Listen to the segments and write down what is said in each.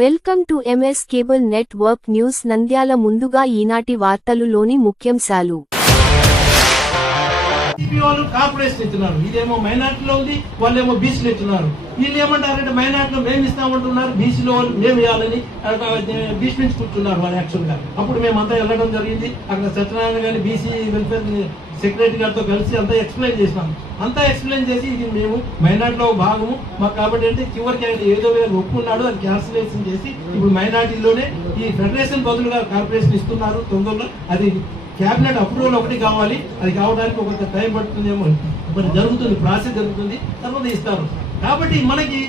Welcome to MS cable network news Nandyal. ముందుగా ఈనాటి వార్తలులోని ముఖ్యాంశాలు. వాళ్ళు కార్పొరేషన్ ఇస్తున్నారు, ఇదేమో మైనార్టీలో ఉంది, వాళ్ళేమో బీసీలో ఇస్తున్నారు. వీళ్ళు ఏమంటారంటే మైనార్టీలో మేము ఇస్తామంటున్నారు, బీసీలో వాళ్ళు మేము ఇవ్వాలని బీసీ నుంచి కూర్చున్నారు వాళ్ళు యాక్చువల్గా. అప్పుడు మేమంతా వెళ్ళడం జరిగింది. అక్కడ సత్యనారాయణ గారిని బీసీ వెల్ఫేర్ సెక్రటరీ గారితో కలిసి అంతా ఎక్స్ప్లెయిన్ చేసినాం. అంతా ఎక్స్ప్లెయిన్ చేసి ఇది మేము మైనార్టీలో భాగము మాకు కాబట్టి అంటే చివరికి ఆయన ఏదో ఒప్పుకున్నాడు, అది క్యాన్సిలేషన్ చేసి ఇప్పుడు మైనార్టీలోనే ఈ ఫెడరేషన్ బదులుగా కార్పొరేషన్ ఇస్తున్నారు. తొందరలో అది క్యాబినెట్ అప్రూవల్ ఒకటి కావాలి, అది కావడానికి ఒక టైం పడుతుందేమో, మరి జరుగుతుంది, ప్రాసెస్ జరుగుతుంది, తర్వాత ఇస్తారు. కాబట్టి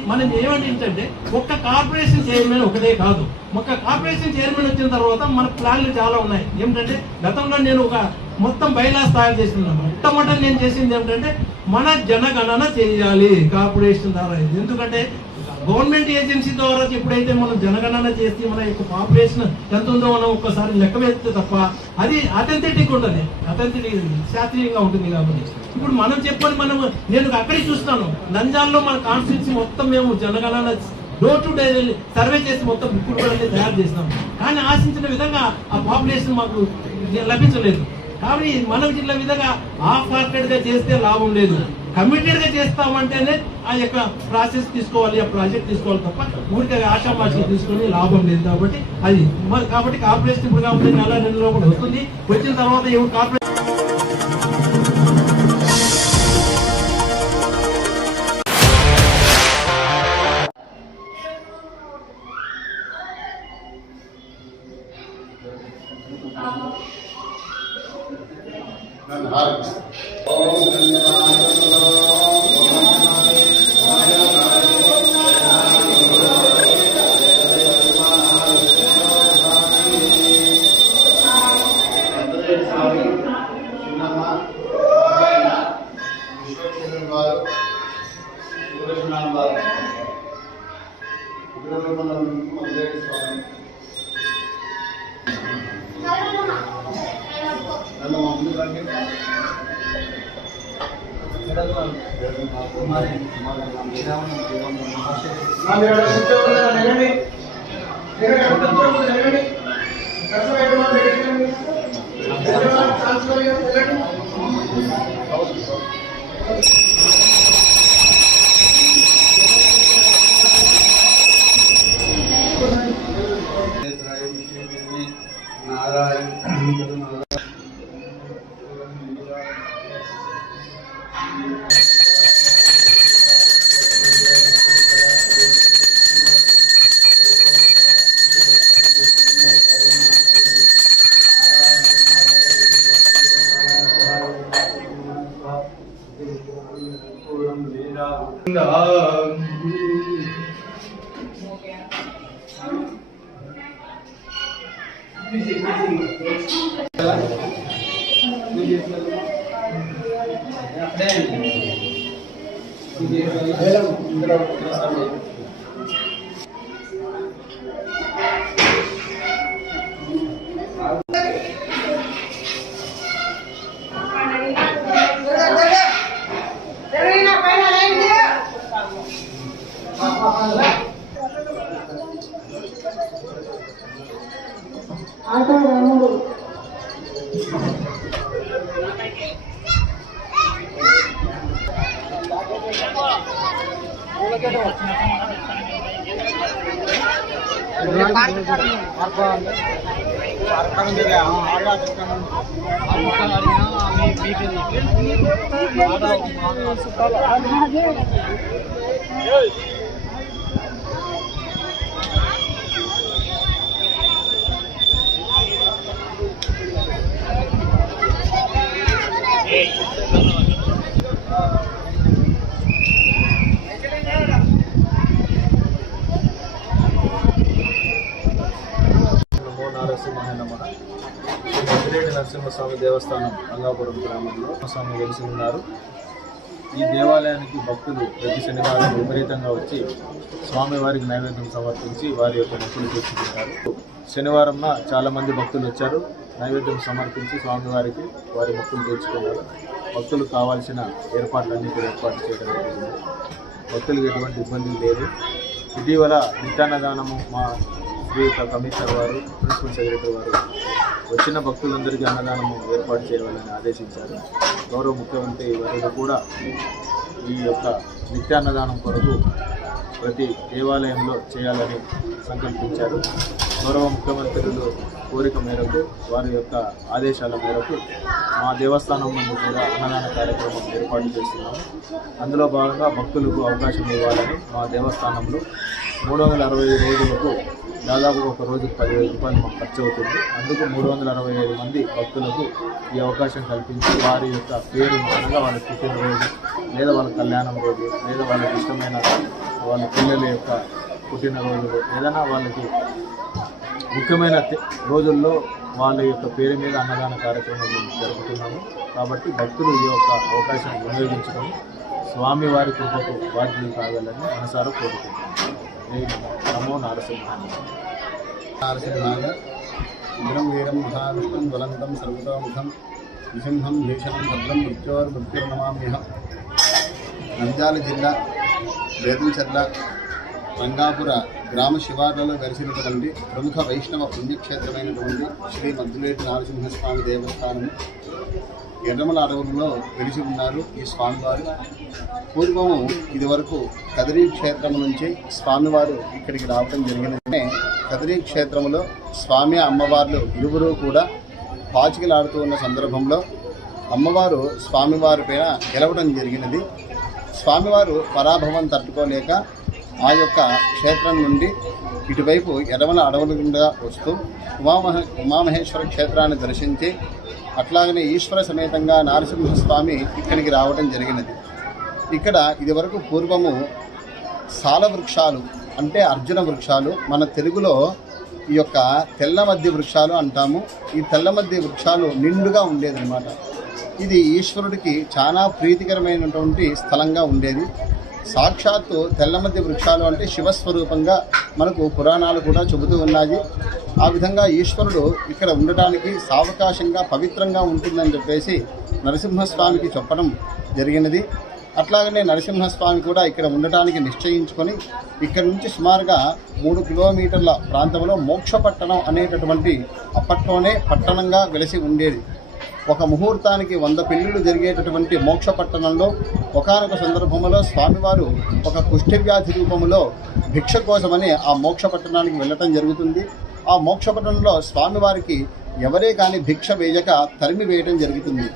మనం ఏమంటే ఒక్క కార్పొరేషన్ చైర్మన్ ఒకటే కాదు, ఒక్క కార్పొరేషన్ చైర్మన్ వచ్చిన తర్వాత మన ప్లాన్లు చాలా ఉన్నాయి. ఏమిటంటే గతంలో నేను ఒక మొత్తం బైలాస్ తయారు చేస్తున్నాను. మొట్టమొదటి నేను చేసింది ఏమిటంటే మన జనగణన చేయాలి కార్పొరేషన్ ద్వారా. ఎందుకంటే గవర్నమెంట్ ఏజెన్సీ ద్వారా ఎప్పుడైతే మనం జనగణన చేసి మన యొక్క పాపులేషన్ ఎంత ఉందో మనం ఒక్కసారి లెక్క వేస్తే తప్ప అది అథెంటిక్ ఉంటుంది, శాస్త్రీయంగా ఉంటుంది. కాబట్టి ఇప్పుడు మనం చెప్పని నేను అక్కడికి చూస్తాను, నంద్యాలలో మన కాన్స్టిట్యూన్సీ మొత్తం మేము జనగణన డోర్ టు డోర్ సర్వే చేసి మొత్తం ఇప్పుడు కూడా తయారు చేస్తాం. కానీ ఆశించిన విధంగా ఆ పాపులేషన్ మాకు లభించలేదు. కాబట్టి మనం జిల్లా విధంగా హాఫ్ హార్టెడ్ గా చేస్తే లాభం లేదు, కమిటెడ్ గా చేస్తామంటేనే ఆ యొక్క ప్రాసెస్ తీసుకోవాలి, ఆ ప్రాజెక్ట్ తీసుకోవాలి తప్ప ఊరికే ఆశామాషలు తీసుకొని లాభం లేదు. కాబట్టి కార్పొరేషన్ ఇప్పుడు కాబట్టి నెల 2 నెలల్లో కూడా వస్తుంది. వచ్చిన తర్వాత ఎవరు కార్పొరేషన్ నరసింహస్వామి దేవస్థానం రంగాపురం గ్రామంలో స్వామి వెలిసి ఉన్నారు. ఈ దేవాలయానికి భక్తులు ప్రతి శనివారం విపరీతంగా వచ్చి స్వామివారికి నైవేద్యం సమర్పించి వారి యొక్క మొక్కులు తీర్చుకుంటారు. శనివారంన చాలామంది భక్తులు వచ్చారు, నైవేద్యం సమర్పించి స్వామివారికి వారి మొక్కులు తీర్చుకున్నారు. భక్తులకు కావాల్సిన ఏర్పాట్లన్నీ కూడా ఏర్పాటు చేయడం జరిగింది. భక్తులకు ఎటువంటి ఇబ్బంది లేదు. ఇటీవల నిత్యాన్నదానము మా శ్రీయుత కమిషనర్ వారు, ప్రిన్సిపల్ సెక్రటరీ వారు వచ్చిన భక్తులందరికీ అన్నదానము ఏర్పాటు చేయాలని ఆదేశించారు. గౌరవ ముఖ్యమంత్రి వారు కూడా ఈ యొక్క నిత్యాన్నదానం కొరకు ప్రతి దేవాలయంలో చేయాలని సంకల్పించారు. గౌరవ ముఖ్యమంత్రులు కోరిక మేరకు, వారి యొక్క ఆదేశాల మేరకు మా దేవస్థానం నుండి కూడా అన్నదాన కార్యక్రమం ఏర్పాటు చేస్తున్నాము. అందులో భాగంగా భక్తులకు అవకాశం ఇవ్వాలని మా దేవస్థానంలో 365 రోజులకు దాదాపు ఒక రోజుకు 10,000 రూపాయలు మాకు ఖర్చు అవుతుంది. అందుకు 365 మంది భక్తులకు ఈ అవకాశం కల్పించి వారి యొక్క పేరు అనగా వాళ్ళ పుట్టినరోజు లేదా వాళ్ళ కళ్యాణం రోజు లేదా వాళ్ళకి ఇష్టమైన వాళ్ళ పిల్లల యొక్క పుట్టినరోజులు ఏదైనా వాళ్ళకి ముఖ్యమైన రోజుల్లో వాళ్ళ యొక్క పేరు మీద అన్నదాన కార్యక్రమం జరుపుతున్నాము. కాబట్టి భక్తులు ఈ యొక్క అవకాశం వినియోగించుకొని స్వామివారి కృపకు బాధ్యులు కావాలని మనసారా కోరుకుంటున్నాము. నమో నారసింహాయ. ఇంద్రం వీరం మహావిష్ణుం జ్వలంతం సర్వతోముఖం నృసింహం భీషణం భద్రం మృత్యోర్మృత్యుర్నమామ్యహం. నంద్యాల జిల్లా బేతంచెర్ల రంగాపుర గ్రామ శివార్లలో వెలిసినటువంటి ప్రముఖ వైష్ణవ పుణ్యక్షేత్రమైనటువంటి శ్రీ మద్దులేటి నరసింహస్వామి దేవస్థానం ఎర్రమల అడవులలో వెలిసి ఉన్నారు ఈ స్వామివారు. పూర్వము ఇదివరకు కదిరి క్షేత్రం నుంచి స్వామివారు ఇక్కడికి రావడం జరిగిననే కదిరి క్షేత్రంలో స్వామి అమ్మవార్లు ఇరువురు కూడా పాచికలాడుతూ ఉన్న సందర్భంలో అమ్మవారు స్వామివారి పైన గెలవడం జరిగినది. స్వామివారు పరాభవం తట్టుకోలేక ఆ యొక్క క్షేత్రం నుండి ఇటువైపు ఎర్రమల అడవుల గుండా వస్తూ ఉమామహేశ్వర క్షేత్రాన్ని దర్శించి అట్లాగనే ఈశ్వర సమేతంగా నరసింహస్వామి ఇక్కడికి రావడం జరిగినది. ఇక్కడ ఇదివరకు పూర్వము సాల వృక్షాలు అంటే అర్జున వృక్షాలు, మన తెలుగులో ఈ యొక్క తెల్లమద్ది వృక్షాలు అంటాము. ఈ తెల్లమద్ది వృక్షాలు నిండుగా ఉండేదన్నమాట. ఇది ఈశ్వరుడికి చాలా ప్రీతికరమైనటువంటి స్థలంగా ఉండేది. సాక్షాత్తు తెల్లమద్ది వృక్షాలు అంటే శివస్వరూపంగా మనకు పురాణాలు కూడా చెబుతూ ఉన్నాయి. ఆ విధంగా ఈశ్వరుడు ఇక్కడ ఉండటానికి సావకాశంగా పవిత్రంగా ఉంటుందని చెప్పేసి నరసింహస్వామికి చెప్పడం జరిగినది. అట్లాగనే నరసింహస్వామి కూడా ఇక్కడ ఉండటానికి నిశ్చయించుకొని ఇక్కడ నుంచి సుమారుగా 3 కిలోమీటర్ల ప్రాంతంలో మోక్షపట్టణం అనేటటువంటి అప్పట్లోనే పట్టణంగా వెలిసి ఉండేది. ఒక ముహూర్తానికి 100 పెళ్లిళ్ళు జరిగేటటువంటి మోక్షపట్టణంలో ఒకానొక సందర్భంలో స్వామివారు ఒక కుష్ఠవ్యాధి రూపంలో భిక్ష కోసమని ఆ మోక్షపట్టణానికి వెళ్ళటం జరుగుతుంది. ఆ మోక్షపట్టణంలో స్వామివారికి ఎవరే కానీ భిక్ష వేయక తరిమి వేయటం జరుగుతుంది.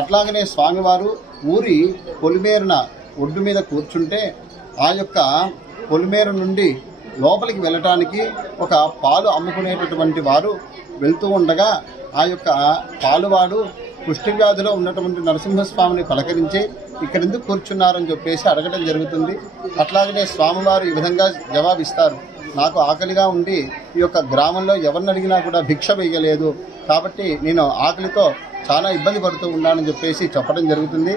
అట్లాగనే స్వామివారు ఊరి పొలిమేరున ఒడ్డు మీద కూర్చుంటే ఆ యొక్క పొలిమేరు నుండి లోపలికి వెళ్ళటానికి ఒక పాలు అమ్ముకునేటటువంటి వారు వెళ్తూ ఉండగా ఆ యొక్క పాలువాడు కుష్ఠవ్యాధిలో ఉన్నటువంటి నరసింహస్వామిని పలకరించి ఇక్కడ ఎందుకు కూర్చున్నారని చెప్పేసి అడగడం జరుగుతుంది. అట్లాగనే స్వామివారు ఈ విధంగా జవాబిస్తారు, నాకు ఆకలిగా ఉండి ఈ యొక్క గ్రామంలో ఎవరిని అడిగినా కూడా భిక్ష వేయలేదు, కాబట్టి నేను ఆకలితో చాలా ఇబ్బంది పడుతూ ఉన్నానని చెప్పేసి చెప్పడం జరుగుతుంది.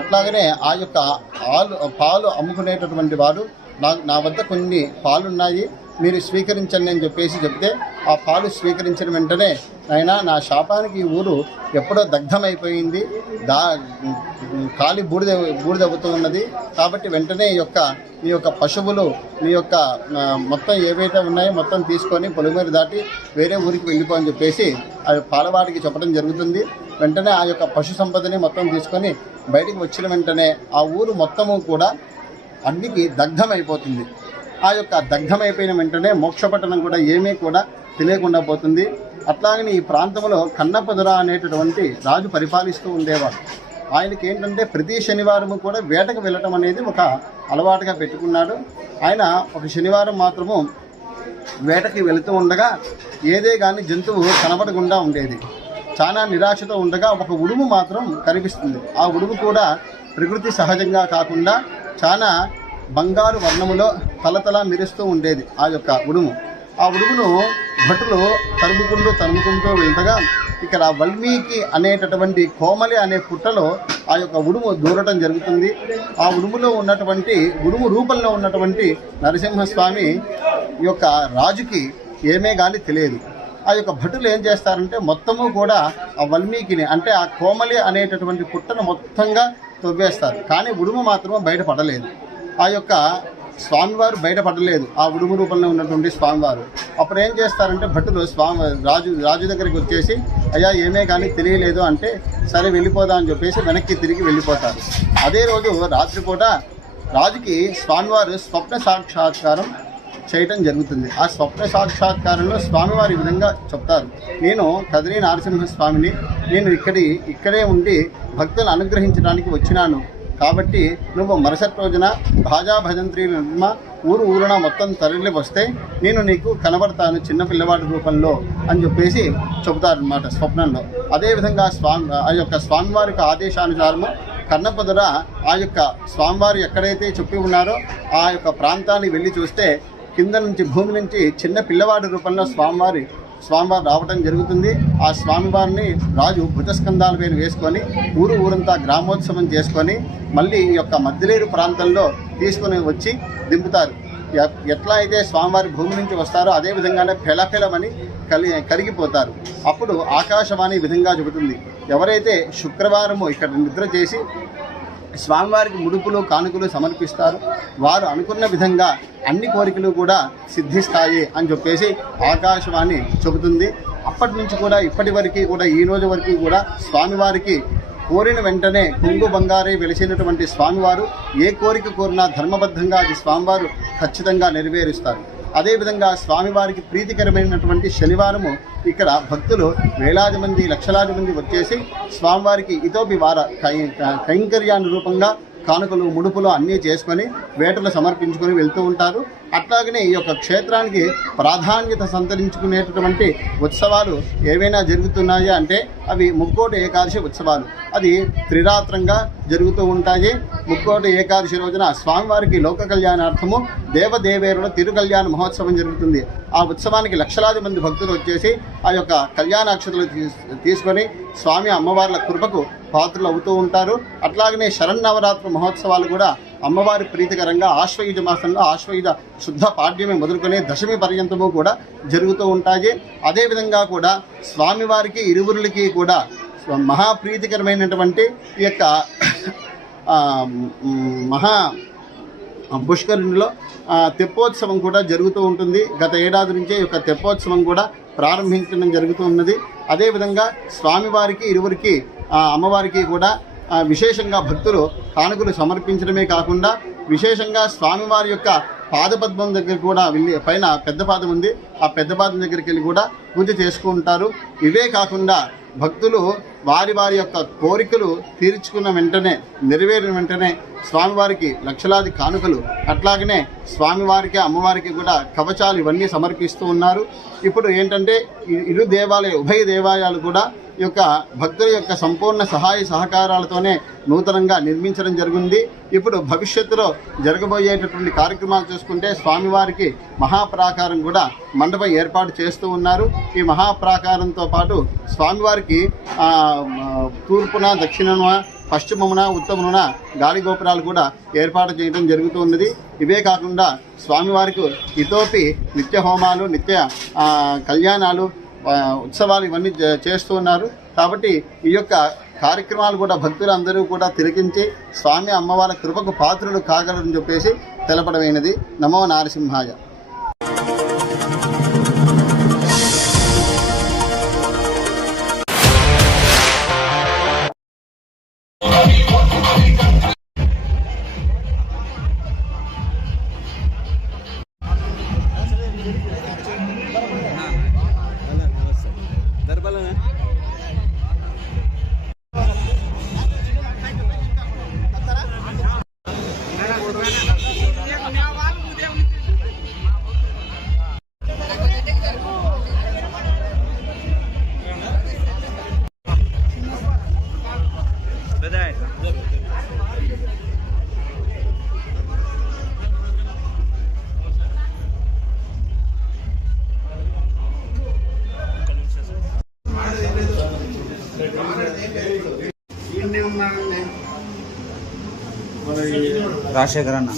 అట్లాగనే ఆ యొక్క పాలు అమ్ముకునేటటువంటి వారు నా వద్ద కొన్ని పాలున్నాయి, మీరు స్వీకరించండి అని చెప్పేసి చెప్తే ఆ పాలు స్వీకరించిన వెంటనే అయినా నా శాపానికి ఈ ఊరు ఎప్పుడో దగ్ధమైపోయింది, కాలి బూడిదవుతూ ఉన్నది, కాబట్టి వెంటనే ఈ యొక్క పశువులు మీ యొక్క మొత్తం ఏవైతే ఉన్నాయో మొత్తం తీసుకొని పొలిమేరు దాటి వేరే ఊరికి వెళ్ళిపోని చెప్పేసి ఆ పాలవాడికి చెప్పడం జరుగుతుంది. వెంటనే ఆ యొక్క పశు సంపదని మొత్తం తీసుకొని బయటికి వచ్చిన వెంటనే ఆ ఊరు మొత్తము కూడా అగ్నికి దగ్ధమైపోతుంది. ఆ యొక్క దగ్ధమైపోయిన వెంటనే మోక్షపట్టణం కూడా ఏమీ కూడా తెలియకుండా పోతుంది. అట్లాగని ఈ ప్రాంతంలో కన్నపదుర అనేటటువంటి రాజు పరిపాలిస్తూ ఉండేవాడు. ఆయనకి ఏంటంటే ప్రతి శనివారము కూడా వేటకు వెళ్ళటం అనేది ఒక అలవాటుగా పెట్టుకున్నాడు. ఆయన ఒక శనివారం మాత్రము వేటకి వెళుతూ ఉండగా ఏదే కానీ జంతువు కనబడకుండా ఉండేది. చాలా నిరాశతో ఉండగా ఒక ఉడుము మాత్రం కనిపిస్తుంది. ఆ ఉడుము కూడా ప్రకృతి సహజంగా కాకుండా చాలా బంగారు వర్ణములో తలతల మెరుస్తూ ఉండేది ఆ యొక్క ఉడుము. ఆ ఉడుమును భటులు తరుముకుంటూ వెళ్తగా ఇక్కడ వల్మీకి అనేటటువంటి కోమలి అనే పుట్టలో ఆ యొక్క ఉడుము దూరటం జరుగుతుంది. ఆ ఉడుములో ఉన్నటువంటి ఉడుము రూపంలో ఉన్నటువంటి నరసింహస్వామి ఈ యొక్క రాజుకి ఏమే కానీ తెలియదు. ఆ యొక్క భటులు ఏం చేస్తారంటే మొత్తము కూడా ఆ వల్మీకిని అంటే ఆ కోమలి అనేటటువంటి పుట్టను మొత్తంగా తవ్వేస్తారు, కానీ ఉడుము మాత్రం బయటపడలేదు. ఆ యొక్క స్వామివారు బయటపడలేదు, ఆ ఉడుము రూపంలో ఉన్నటువంటి స్వామివారు. అప్పుడు ఏం చేస్తారంటే భట్టులు రాజు దగ్గరికి వచ్చేసి, అయ్యా ఏమే కానీ తెలియలేదు అంటే, సరే వెళ్ళిపోదా అని చెప్పేసి వెనక్కి తిరిగి వెళ్ళిపోతారు. అదే రోజు రాత్రిపూట రాజుకి స్వామివారు స్వప్న సాక్షాత్కారం చేయటం జరుగుతుంది. ఆ స్వప్న సాక్షాత్కారంలో స్వామివారి ఈ విధంగా చెప్తారు, నేను కదిరి నరసింహస్వామిని, నేను ఇక్కడే ఉండి భక్తులను అనుగ్రహించడానికి వచ్చినాను, కాబట్టి నువ్వు మరుసటి రోజున భాజా భజంత్రీల నడుమ ఊరున మొత్తం తరలి వస్తే నేను నీకు కనబడతాను చిన్న పిల్లవాడి రూపంలో అని చెప్పేసి చెబుతారనమాట స్వప్నంలో. అదేవిధంగా ఆ యొక్క స్వామివారి యొక్క ఆదేశానుసారము కన్నపదుర ఆ యొక్క స్వామివారు ఎక్కడైతే చెప్పి ఉన్నారో ఆ యొక్క ప్రాంతాన్ని వెళ్ళి చూస్తే కింద నుంచి భూమి నుంచి చిన్న పిల్లవాడి రూపంలో స్వామివారు రావటం జరుగుతుంది. ఆ స్వామివారిని రాజు భుజస్కంధాల పైన వేసుకొని ఊరంతా గ్రామోత్సవం చేసుకొని మళ్ళీ ఈ యొక్క మద్దిలేరు ప్రాంతంలో తీసుకొని వచ్చి దింపుతారు. ఎట్లా అయితే స్వామివారి భూమి నుంచి వస్తారో అదే విధంగానే ఫెలఫెలమని కరిగిపోతారు. అప్పుడు ఆకాశవాణి విధంగా చెబుతుంది, ఎవరైతే శుక్రవారము ఇక్కడ నిద్ర చేసి స్వామివారికి ముడుపులు కానుకలు సమర్పిస్తారు వారు అనుకున్న విధంగా అన్ని కోరికలు కూడా సిద్ధిస్తాయి అని చెప్పేసి ఆకాశవాణి చెబుతుంది. అప్పటి నుంచి కూడా ఇప్పటి వరకు కూడా ఈ రోజు వరకు కూడా స్వామివారికి కోరిన వెంటనే కొంగు బంగారే వెలిసినటువంటి స్వామివారు ఏ కోరిక కోరినా ధర్మబద్ధంగా అది స్వామివారు ఖచ్చితంగా నెరవేరుస్తారు. అదేవిధంగా స్వామివారికి ప్రీతికరమైనటువంటి శనివారము ఇక్కడ భక్తులు వేలాది మంది లక్షలాది మంది వచ్చేసి స్వామివారికి ఇతోపి వార కైంకర్యాన్ని రూపంగా కానుకలు ముడుపులు అన్నీ చేసుకొని వేటలు సమర్పించుకొని వెళ్తూ ఉంటారు. అట్లాగనే ఈ యొక్క క్షేత్రానికి ప్రాధాన్యత సంతరించుకునేటటువంటి ఉత్సవాలు ఏవైనా జరుగుతున్నాయి అంటే అవి ముక్కోటి ఏకాదశి ఉత్సవాలు. అది త్రిరాత్రంగా జరుగుతూ ఉంటాయి. ముక్కోటి ఏకాదశి రోజున స్వామివారికి లోక కళ్యాణార్థము దేవదేవేరుల తిరుకళ్యాణ మహోత్సవం జరుగుతుంది. ఆ ఉత్సవానికి లక్షలాది మంది భక్తులు వచ్చేసి ఆ యొక్క కళ్యాణాక్షతలు తీసుకొని స్వామి అమ్మవార్ల కృపకు పాత్రలు అవుతూ ఉంటారు. అట్లాగనే శరన్నవరాత్రి మహోత్సవాలు కూడా అమ్మవారి ప్రీతికరంగా ఆశ్వయుజ మాసంలో ఆశ్వయుజ శుద్ధ పాడ్యమి మొదలుకొని దశమి పర్యంతము కూడా జరుగుతూ ఉంటాయి. అదేవిధంగా కూడా స్వామివారికి ఇరువురులకి కూడా మహాప్రీతికరమైనటువంటి ఈ యొక్క మహా పుష్కరిణిలో తెప్పోత్సవం కూడా జరుగుతూ ఉంటుంది. గత ఏడాది నుంచే ఈ యొక్క తెప్పోత్సవం కూడా ప్రారంభించడం జరుగుతూ ఉన్నది. అదేవిధంగా స్వామివారికి ఇరువురికి అమ్మవారికి కూడా విశేషంగా భక్తులు కానుకలు సమర్పించడమే కాకుండా విశేషంగా స్వామివారి యొక్క పాదపద్మం దగ్గర కూడా వెళ్ళి పైన పెద్ద పాదం ఉంది, ఆ పెద్ద పాదం దగ్గరికి వెళ్ళి కూడా పూజ చేసుకుంటారు. ఇవే కాకుండా భక్తులు వారి యొక్క కోరికలు తీర్చుకున్న వెంటనే నెరవేరిన వెంటనే స్వామివారికి లక్షలాది కానుకలు అట్లాగనే స్వామివారికి అమ్మవారికి కూడా కవచాలు ఇవన్నీ సమర్పిస్తూ ఉన్నారు. ఇప్పుడు ఏంటంటే ఉభయ దేవాలయాలు కూడా ఈ యొక్క భక్తుల యొక్క సంపూర్ణ సహాయ సహకారాలతోనే నూతనంగా నిర్మించడం జరిగింది. ఇప్పుడు భవిష్యత్తులో జరగబోయేటటువంటి కార్యక్రమాలు చూసుకుంటే స్వామివారికి మహాప్రాకారం కూడా మండపం ఏర్పాటు చేస్తూ ఉన్నారు. ఈ మహాప్రాకారంతో పాటు స్వామివారికి తూర్పున దక్షిణమున పశ్చిమమున ఉత్తరమున గాలి గోపురాలు కూడా ఏర్పాటు చేయడం జరుగుతూ ఉన్నది. ఇవే కాకుండా స్వామివారికి ఇతోపి నిత్య హోమాలు నిత్య కళ్యాణాలు ఉత్సవాలు ఇవన్నీ చేస్తూ ఉన్నారు. కాబట్టి ఈ యొక్క కార్యక్రమాలు కూడా భక్తులందరూ కూడా తిలకించి స్వామి అమ్మవారి కృపకు పాత్రులు కాగలరని చెప్పేసి తెలపడమైనది. నమో నారసింహాయ. రాజశేఖర్ అన్న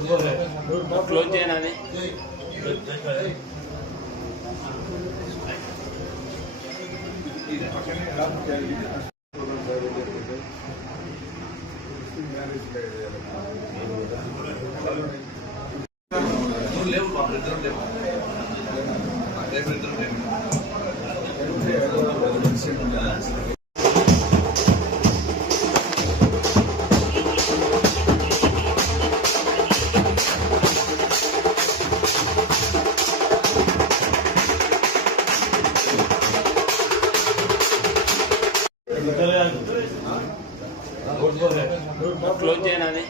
క్లోజ్ చేయనని క్లోజ్ చేయనని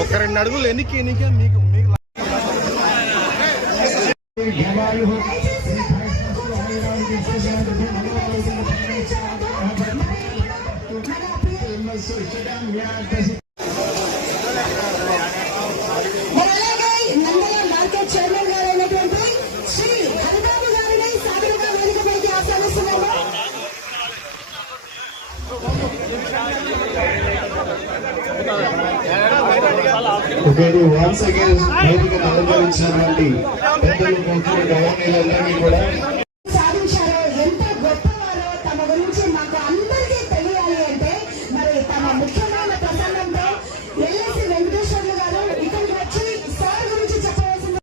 ఒక 2 అడుగులు ఎన్నికి మీకు మార్కెట్ చైర్మన్ గారు అయినటువంటి శ్రీ హరిబాబు గారిని సాదరంగా వేదికపైకి ఆహ్వానిస్తున్నాము. వన్స్ అగైన్ బయటకు అలంకరించినటువంటి పెద్దలు కొంచెం గవర్నీలందరినీ కూడా సాధించారో ఎంత గొప్పవారో తమ గురించి మాకు అందరికీ తెలియాలి అంటే మరి తమ ముఖ్యమైన ప్రసంగంతో ఎల్ఐసి వెంకటేశ్వర్లు గారు ఇక్కడికి వచ్చి సార్ గురించి చెప్పవలసింది.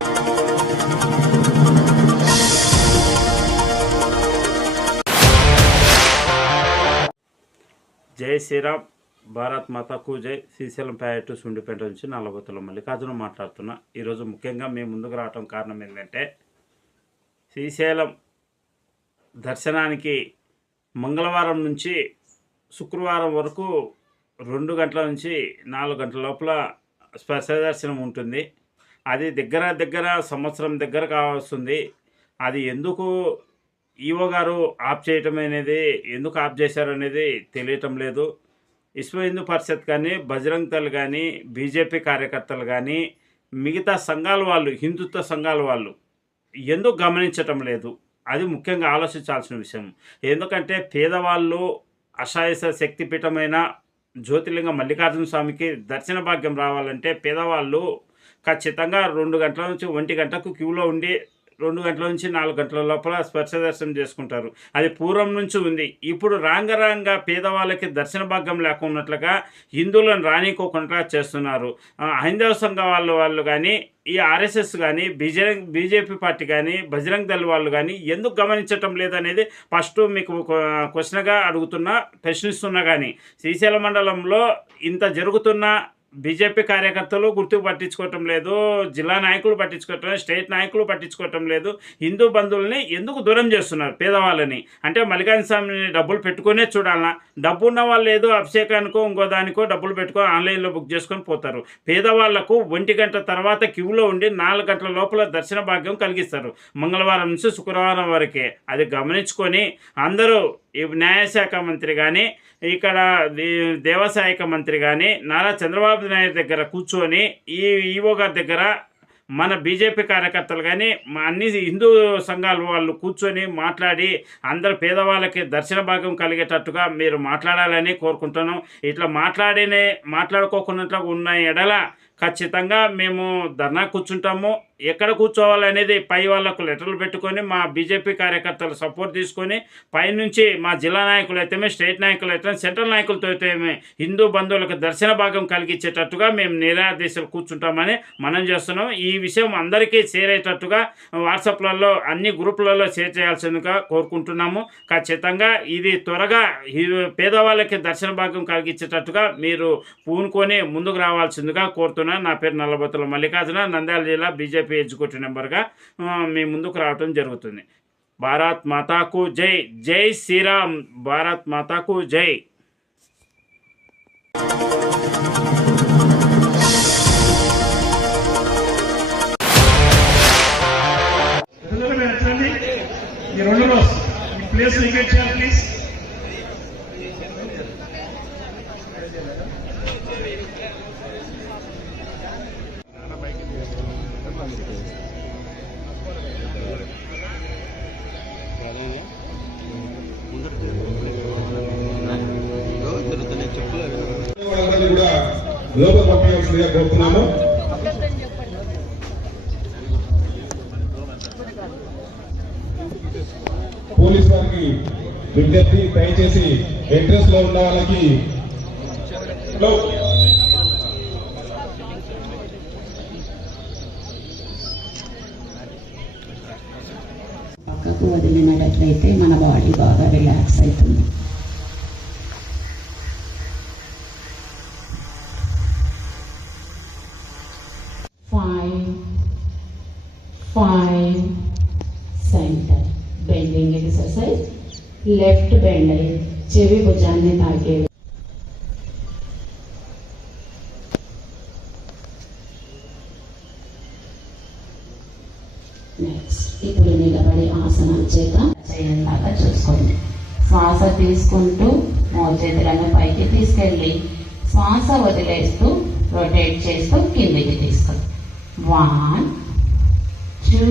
జై శ్రీరామ్, భారత్ మాతాకు జై. శ్రీశైలం ప్యారెట్ సుండిపేట నుంచి నల్లబొత్తుల మల్లికార్జున మాట్లాడుతున్నా. ఈరోజు ముఖ్యంగా మేము ముందుకు రావడం కారణం ఏంటంటే, శ్రీశైలం దర్శనానికి మంగళవారం నుంచి శుక్రవారం వరకు 2 గంటల నుంచి 4 గంటల లోపల స్పర్శ దర్శనం ఉంటుంది. అది దగ్గర సంవత్సరం దగ్గర కావస్తుంది. అది ఎందుకు ఈవో గారు ఆఫ్ చేయటం అనేది, ఎందుకు ఆఫ్ చేశారు అనేది తెలియటం లేదు. విశ్వ హిందూ పరిషత్ కానీ, బజరంగ్ దళ్ కానీ, బీజేపీ కార్యకర్తలు కానీ, మిగతా సంఘాల వాళ్ళు, హిందుత్వ సంఘాల వాళ్ళు ఎందుకు గమనించటం లేదు, అది ముఖ్యంగా ఆలోచించాల్సిన విషయం. ఎందుకంటే పేదవాళ్ళు అశాయస శక్తిపీఠమైన జ్యోతిర్లింగ మల్లికార్జున స్వామికి దర్శన భాగ్యం రావాలంటే పేదవాళ్ళు ఖచ్చితంగా 2 గంటల నుంచి 1 గంటకు క్యూలో ఉండి 2 గంటల నుంచి 4 గంటల లోపల స్పర్శ దర్శనం చేసుకుంటారు. అది పూర్వం నుంచి ఉంది. ఇప్పుడు రాంగ పేదవాళ్ళకి దర్శన భాగ్యం లేకున్నట్లుగా హిందువులను రానికోకుండా చేస్తున్నారు. హైందవ సంఘం వాళ్ళు కానీ, ఈ ఆర్ఎస్ఎస్ కానీ, బీజేపీ పార్టీ కానీ, బజరంగ్ దళ్ వాళ్ళు కానీ ఎందుకు గమనించటం లేదనేది ఫస్ట్ మీకు క్వశ్చన్గా అడుగుతున్నా, ప్రశ్నిస్తున్నా. కానీ శ్రీశైలం మండలంలో ఇంత జరుగుతున్న బీజేపీ కార్యకర్తలు గుర్తుకు పట్టించుకోవటం లేదు, జిల్లా నాయకులు పట్టించుకోవటం లేదు, స్టేట్ నాయకులు పట్టించుకోవటం లేదు. హిందూ బంధువుల్ని ఎందుకు దూరం చేస్తున్నారు పేదవాళ్ళని? అంటే మల్లికార్జున స్వామిని డబ్బులు పెట్టుకునే చూడాలన్నా, డబ్బు ఉన్న వాళ్ళు ఏదో అభిషేకానికో ఇంకో దానికో డబ్బులు పెట్టుకొని ఆన్లైన్లో బుక్ చేసుకొని పోతారు. పేదవాళ్లకు 1 గంట తర్వాత క్యూలో ఉండి 4 గంటల లోపల దర్శన భాగ్యం కలిగిస్తారు. మంగళవారం నుంచి శుక్రవారం వరకే. అది గమనించుకొని అందరూ ఈ న్యాయశాఖ మంత్రి కానీ, ఇక్కడ దేవశాఖ మంత్రి కానీ నారా చంద్రబాబు నాయుడు దగ్గర కూర్చొని, ఈ ఈవో గారి దగ్గర మన బీజేపీ కార్యకర్తలు కానీ, అన్ని హిందూ సంఘాల వాళ్ళు కూర్చొని మాట్లాడి అందరు పేదవాళ్ళకి దర్శన భాగ్యం కలిగేటట్టుగా మీరు మాట్లాడాలని కోరుకుంటున్నాం. ఇట్లా మాట్లాడుకోకుండా ఉన్న ఎడల ఖచ్చితంగా మేము ధర్నా కూర్చుంటాము. ఎక్కడ కూర్చోవాలనేది పై వాళ్ళకు లెటర్లు పెట్టుకొని, మా బీజేపీ కార్యకర్తలు సపోర్ట్ తీసుకొని, పైనుంచి మా జిల్లా నాయకులు అయితేమే, స్టేట్ నాయకులు అయితే, సెంట్రల్ నాయకులతో అయితేమే హిందూ బంధువులకు దర్శన భాగం కలిగించేటట్టుగా మేము నిరాదేశాలు కూర్చుంటామని మనం చేస్తున్నాం. ఈ విషయం అందరికీ షేర్ అయ్యేటట్టుగా వాట్సాప్లలో అన్ని గ్రూపులలో షేర్ చేయాల్సిందిగా కోరుకుంటున్నాము. ఖచ్చితంగా ఇది త్వరగా పేదవాళ్ళకి దర్శన భాగం కలిగించేటట్టుగా మీరు పూనుకొని ముందుకు రావాల్సిందిగా కోరుతున్నాను. నా పేరు నల్లబొత్తుల మల్లికార్జున, నంద్యాల జిల్లా బీజేపీ ఎగ్జిక్యూటివ్ మెంబర్గా మీ ముందుకు రావటం జరుగుతుంది. భారత్ మాతాకు జై. జై శ్రీరామ్. భారత్ మాతాకు జై. ప్లేస్ రికెట్ చేయాలి ప్లీజ్. లోపల పంపించాల్సిందిగా కోరుతున్నాము. పోలీస్ వారికి విజ్ఞప్తి, దయచేసి ఎంట్రెన్స్ లో ఉన్న వాళ్ళకి పక్కకు వదిలినట్లయితే మన బాడీ బాగా రిలాక్స్ అవుతుంది. Five centre bending exercise. Left bend అయ్యి చెవి భుజాన్ని తాకే. నెక్స్ట్ ఇప్పుడు నిలబడి ఆసనం చేత చేయలాగా చూసుకోండి. శ్వాస తీసుకుంటూ మోచేతులను పైకి తీసుకెళ్ళి శ్వాస వదిలేస్తూ రొటేట్ చేస్తూ కిందికి తీసుకోండి. 1 2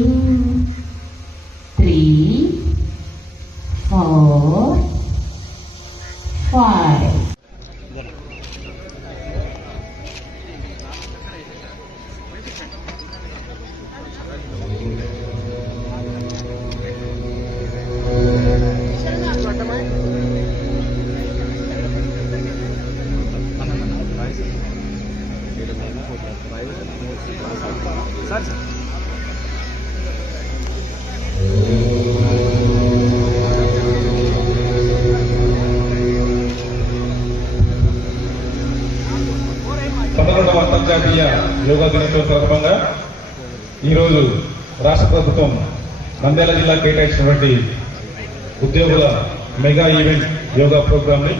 3 4 5. అంతర్జాతీయ యోగా దినోత్సవం సందర్భంగా ఈరోజు రాష్ట్ర ప్రభుత్వం నంద్యాల జిల్లా కేటాయించినటువంటి ఉద్యోగుల మెగా ఈవెంట్ యోగా ప్రోగ్రామ్ ని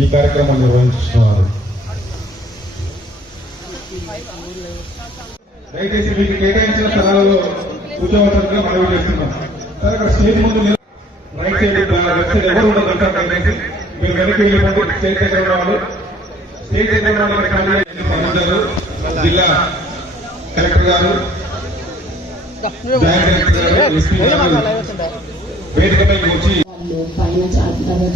ఈ కార్యక్రమం నిర్వహిస్తున్నారు. దయచేసి మీకు కేటాయించిన స్థలాలలో కూర్చోవలసిందిగా మనవి చేస్తున్నాం. సరే, అక్కడ స్టేజ్ ముందు రైట్ సైడ్ లెఫ్ట్ సైడ్ ఎవరు ఉండదు అంటారు. దయచేసి మీరు వెనక్కి వెళ్ళిపోండి. స్టేజ్ దగ్గర ఉన్న వాళ్ళు స్టేజ్ దగ్గర ఉన్న వాళ్ళకి సంబంధించారు. జిల్లా కలెక్టర్ గారు, జాయింట్ కలెక్టర్ గారు, ఎస్పీ గారు వేదికపైకి వచ్చి పైన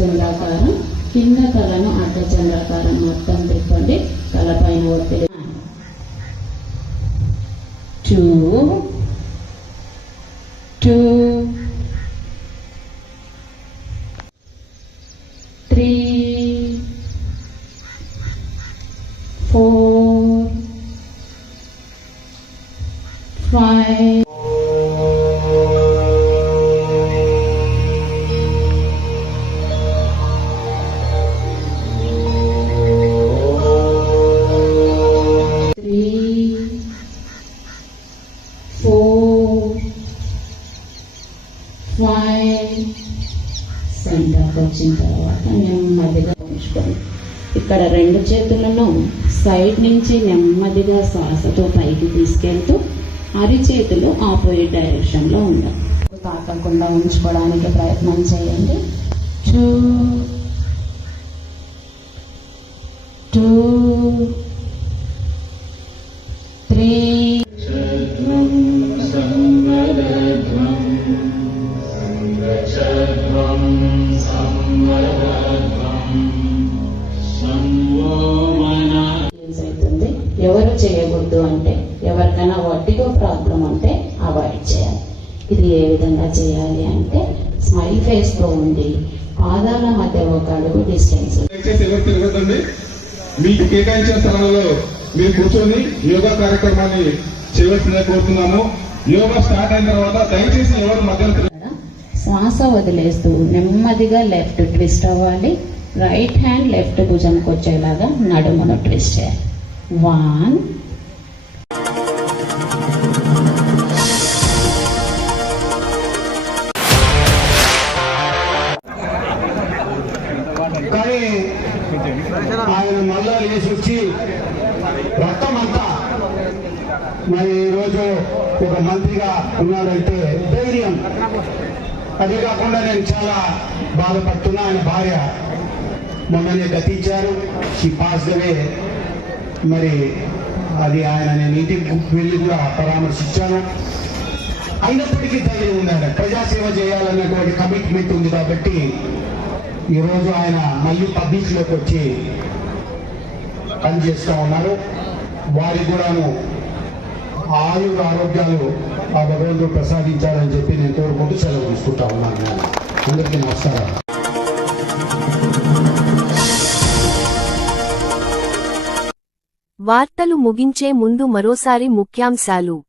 చంద్రాకారం, కింద తలను అర్ధ చంద్రాకారం మొత్తం తిప్పండి. తల పైన ఒత్తిడి. 2 2 3 4 5. సెంటర్కి వచ్చిన తర్వాత నెమ్మదిగా ఉంచుకోండి. ఇక్కడ రెండు చేతులను సైడ్ నుంచి నెమ్మదిగా శ్వాసతో పైకి తీసుకెళ్తూ అరిచేతులు ఆపోజిట్ డైరెక్షన్లో ఉండాలి. తాకకుండా ఉంచుకోవడానికి ప్రయత్నం చేయండి. 2 2 3 అవుతుంది. ఎవరు చేయకూడదు అంటే, ఎవరికైనా వర్టిగో ప్రాబ్లం అంటే అవాయిడ్ చేయాలి. ఇది ఏ విధంగా చేయాలి అంటే, స్మైల్ ఫేస్ తో ఉండి పాదాల మధ్య ఒక అడుగు డిస్టెన్స్. మీకు కేటాయించిన స్థలంలో మీరు కూర్చొని యోగా కార్యక్రమాన్ని చేయవలసిందిగా కోరుతున్నాము. యోగా స్టార్ట్ అయిన తర్వాత దయచేసి ఎవరు మధ్యలో శ్వాస వదిలేస్తూ నెమ్మదిగా లెఫ్ట్ ట్విస్ట్ అవ్వాలి. రైట్ హ్యాండ్ లెఫ్ట్ భుజంకి వచ్చేలాగా నడుమును ట్విస్ట్ చేయాలి. 1 కానీ ఆయన మళ్ళా లేచి వచ్చి రక్తం అంతా మరి ఈరోజు ఒక మంత్రిగా ఉన్నాడంటే ధైర్యం. అదే కాకుండా నేను చాలా బాధపడుతున్నా. ఆయన భార్య మొన్ననే గతించారు. ఈ పాస్ అవే. మరి అది ఆయన నేను ఇంటికి వెళ్ళి కూడా పరామర్శించాను. అయినప్పటికీ ధైర్యం ఉందండి. ప్రజాసేవ చేయాలన్నటువంటి కమిట్మెంట్ ఉంది కాబట్టి ఈరోజు ఆయన మళ్ళీ పబ్లిక్లోకి వచ్చి పనిచేస్తూ ఉన్నారు. వారికి కూడాను ఆయుర ఆరోగ్యాలు ఆ భగవంతుడు ప్రసాదించాలని చెప్పి నేను కోరుకుంటూ సెలవు తీసుకుంటా ఉన్నాను. అందరికీ నమస్కారం. వార్తలు ముగించే ముందు మరోసారి ముఖ్యాంశాలు.